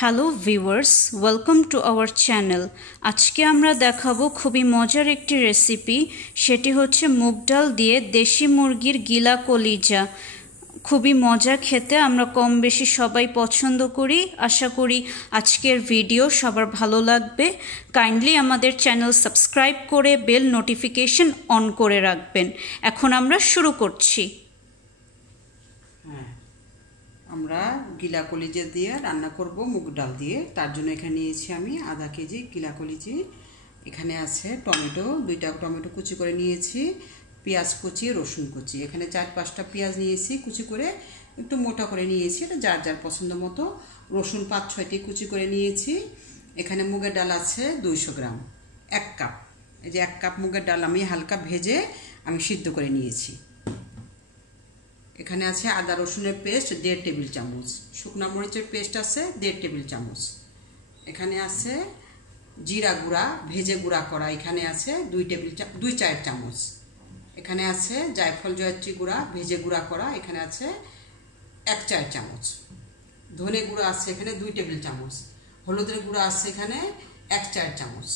Hello viewers, welcome to our channel. আজকে আমরা দেখাবো খুবই মজার একটি রেসিপি। সেটি হচ্ছে মুগ ডাল দিয়ে দেশি মুরগির গিলা কলিজা। খুবই মজা খেতে, আমরা কম বেশি সবাই পছন্দ করি। আশা করি আজকের ভিডিও সবার ভালো লাগবে। কাইন্ডলি আমাদের চ্যানেল সাবস্ক্রাইব করে বেল নোটিফিকেশন অন করে রাখবেন। এখন আমরা শুরু করছি। আমরা গিলা কলিজা দিয়ে রান্না করব মুগ ডাল দিয়ে। তার জন্য এখানে নিয়েছি আমি আধা কেজি গিলা কলিজি। এখানে আছে টমেটো, 2টা টমেটো কুচি করে নিয়েছি, পেঁয়াজ কুচি, রসুন কুচি। এখানে 4-5টা পেঁয়াজ নিয়েছি কুচি করে, একটু মোটা করে নিয়েছি, এটা যার যার পছন্দ মতো। রসুন 5-6টি কুচি করে নিয়েছি। এখানে মুগের ডাল আছে 200 গ্রাম, 1 কাপ। এই যে 1 কাপ মুগের ডাল আমি হালকা ভেজে আমি সিদ্ধ করে নিয়েছি। এখানে আছে আদা রসুনের পেস্ট 1.5 টেবিল চামচ, শুকনা মরিচের পেস্ট আছে 1.5 টেবিল চামচ। এখানে আছে জিরা গুঁড়া ভেজে গুঁড়া করা, এখানে আছে 2 চা চামচ। এখানে আছে জায়ফল জয়ত্রী গুঁড়া ভেজে গুঁড়া করা, এখানে আছে 1 চা চামচ। ধনে গুঁড়া আছে এখানে 2 টেবিল চামচ। হলুদের গুঁড়া আছে এখানে 1 চা চামচ।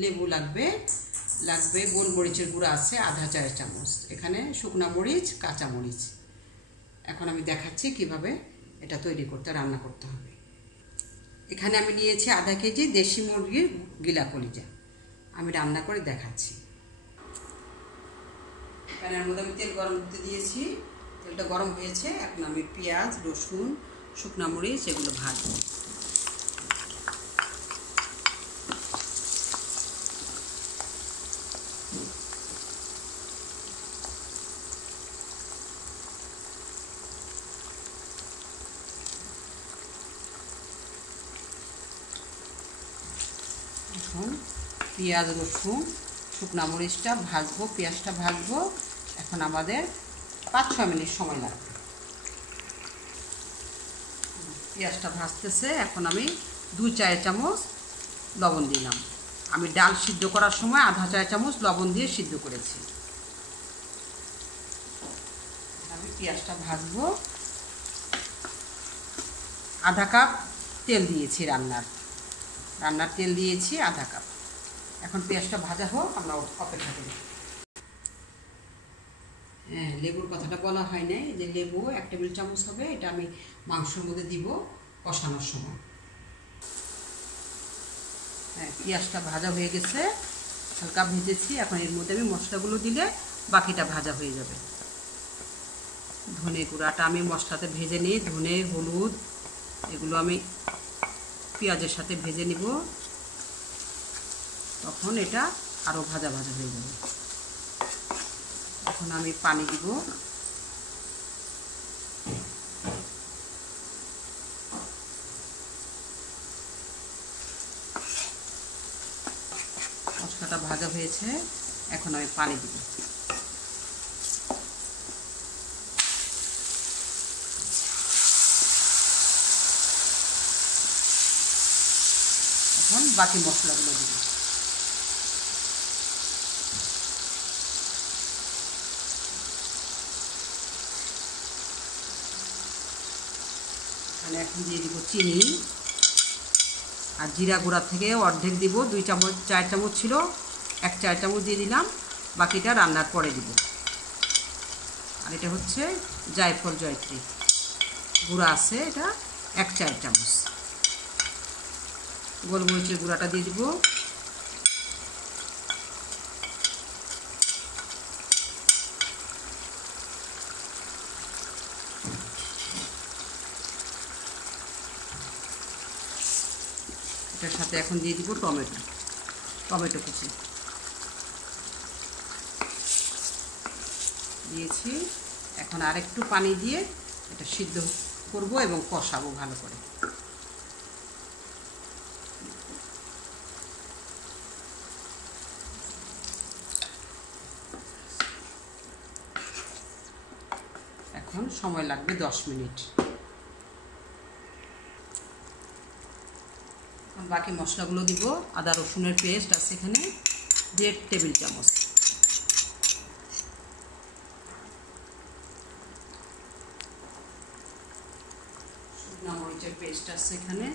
লেবু লাগবে, গোলমরিচের গুঁড়া আছে আধা চা চামচ। এখানে শুকনা মরিচ, কাঁচা মরিচ। এখন আমি দেখাচ্ছি কিভাবে এটা তৈরি করতে, রান্না করতে হবে। এখানে আমি নিয়েছি আধা কেজি দেশি মুরগির গিলা কলিজা। আমি রান্না করে দেখাচ্ছি। প্যানের মধ্যে আমি তেল গরম করতে দিয়েছি, তেলটা গরম হয়েছে। এখন আমি পেঁয়াজ, রসুন, শুকনা মরিচ এগুলো ভাজবো। এখন পেঁয়াজ, রসুন, শুকনা মরিচটা ভাজবো, পেঁয়াজটা ভাজবো। এখন আমাদের 5-6 মিনিট সময় লাগবে। পেঁয়াজটা ভাজতেছে। এখন আমি 2 চা চামচ লবণ দিলাম। আমি ডাল সিদ্ধ করার সময় আধা চা চামচ লবণ দিয়ে সিদ্ধ করেছি। আমি পেঁয়াজটা ভাজবো। আধা কাপ তেল দিয়েছি, রান্নার তেল দিয়েছি আধা কাপ। এখন পেঁয়াজটা ভাজা হোক, আমরা অপেক্ষা করি। লেবুর কথাটা বলা হয় নাই, যে লেবু 1 টেবিল চামচ হবে, এটা আমি মাংসের মধ্যে দিব কষানোর সময়। পেঁয়াজটা ভাজা হয়ে গেছে, হালকা ভেজেছি। এখন এর মধ্যে আমি মশলাগুলো দিলে বাকিটা ভাজা হয়ে যাবে। ধনে গুঁড়াটা আমি মশলাতে ভেজে নিই, ধনে, হলুদ এগুলো আমি পেঁয়াজের সাথে ভেজে নিব, তখন এটা আরও ভাজা ভাজা হয়ে যাবে। এখন আমি পানি দিব। মশলাটা ভাজা হয়েছে, এখন আমি পানি দিব। এখন বাকি মশলাগুলো দিব। এখানে এখন দিয়ে দিব চিনি, আর জিরা গুঁড়া থেকে অর্ধেক দিব, 2 চামচ, 4 চামচ ছিল, 1 চা চামচ দিয়ে দিলাম, বাকিটা রান্নার পরে দিব। আর এটা হচ্ছে জায়ফল জয়ত্রী গুঁড়া আছে, এটা 1 চা চামচ। গোলমরিচের গুঁড়াটা দিয়ে দিব। এটার সাথে এখন দিয়ে দিব টমেটো কুচি দিয়েছি। এখন আর একটু পানি দিয়ে এটা সিদ্ধ করব এবং কষাবো ভালো করে। এখন সময় লাগবে 10 মিনিট। বাকি মশলাগুলো দিব। আদা রসুনের পেস্ট আছে এখানে 1.5 টেবিল চামচ। শুকনা মরিচ মরিচের পেস্ট আছে এখানে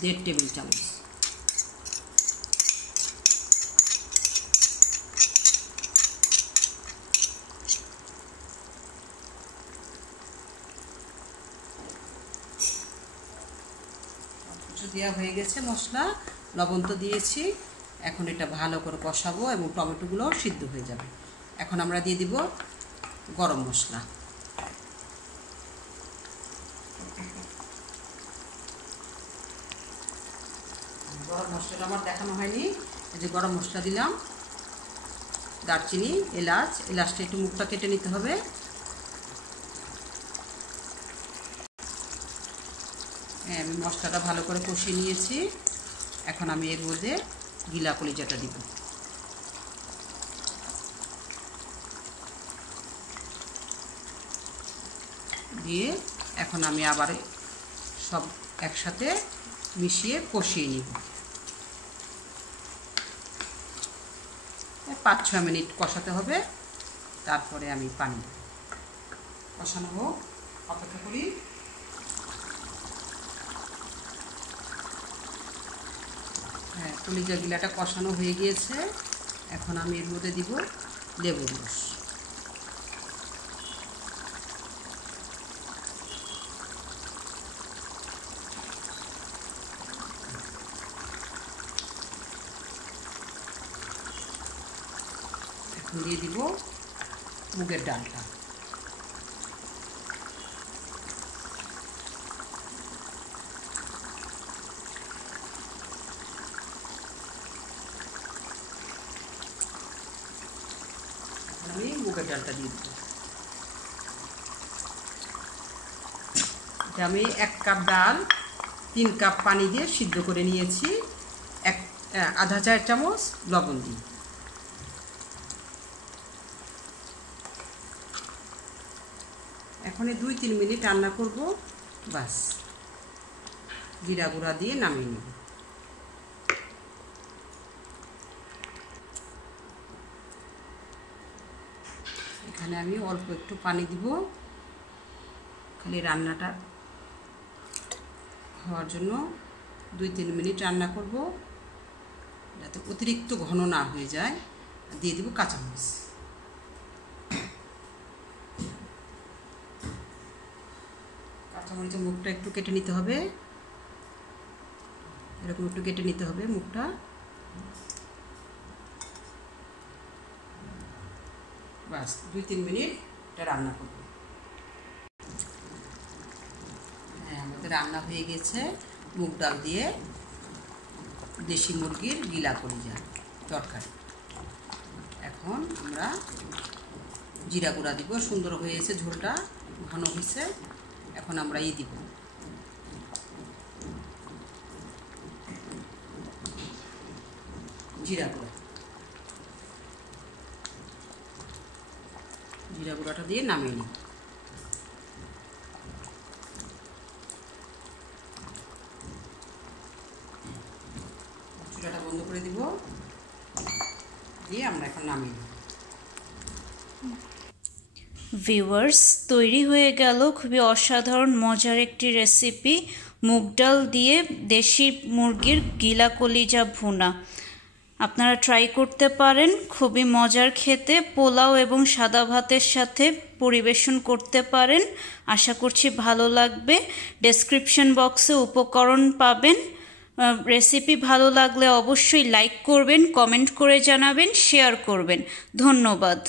1.5 টেবিল চামচ। দেওয়া হয়ে গেছে মশলা, লবণ তো দিয়েছি। এখন এটা ভালো করে কষাবো এবং টমেটোগুলো সিদ্ধ হয়ে যাবে। এখন আমরা দিয়ে দিব গরম মশলা। গরম মশলাটা আমার দেখানো হয়নি, এই যে গরম মশলা দিলাম, দারচিনি, এলাচটা একটু মুখটা কেটে নিতে হবে। আমি মশলাটা ভালো করে কষিয়ে নিয়েছি। এখন আমি এর মধ্যে গিলা কলিজাটা দিব। দিয়ে এখন আমি আবার সব একসাথে মিশিয়ে কষিয়ে নিব। 5-6 মিনিট কষাতে হবে, তারপরে আমি পানি দেব। কষানো হোক, অপেক্ষা করি। হ্যাঁ, কলিজা গিলাটা কষানো হয়ে গিয়েছে। এখন আমি এর মধ্যে দিব লেবুর রস। এখন দিয়ে দিব মুগের ডালটা। আমি মুগের ডালটা দিয়ে দেবো। আমি 1 কাপ ডাল 3 কাপ পানি দিয়ে সিদ্ধ করে নিয়েছি, আধা চা চামচ লবণ দিই। এখন 2-3 মিনিট রান্না করব, বাস জিরা গুঁড়া দিয়ে নামিয়ে নেব। এখানে আমি অল্প একটু পানি দিব, খালি রান্নাটা হওয়ার জন্য। 2-3 মিনিট রান্না করব, যাতে অতিরিক্ত ঘন না হয়ে যায়। দিয়ে দিব কাঁচামরিচ। কাঁচামরিচের মুখটা একটু কেটে নিতে হবে, এরকম একটু কেটে নিতে হবে মুখটা। বাস 2-3 মিনিট এটা রান্না করব। হ্যাঁ, আমাদের রান্না হয়ে গেছে মুগ ডাল দিয়ে দেশি মুরগির গিলা কলিজা তরকারি। এখন আমরা জিরা গুঁড়া দিব। সুন্দর হয়েছে, ঝোলটা ঘন হয়েছে। এখন আমরা দিব জিরা গুঁড়া। জিরা গুঁড়াটা দিয়ে নামিয়ে নিই। চুলাটা বন্ধ করে দিব, দিয়ে আমরা এখন নামিয়ে নিই। ভিউয়ার্স, তৈরি হয়ে গেল খুবই অসাধারণ মজার একটি রেসিপি, মুগ ডাল দিয়ে দেশি মুরগির গিলা কলিজা ভুনা। আপনারা ট্রাই করতে পারেন, খুবই মজার খেতে। পোলাও এবং সাদা ভাতের সাথে পরিবেশন করতে পারেন। আশা করছি ভালো লাগবে। ডেসক্রিপশন বক্সে উপকরণ পাবেন। রেসিপি ভালো লাগলে অবশ্যই লাইক করবেন, কমেন্ট করে জানাবেন, শেয়ার করবেন। ধন্যবাদ।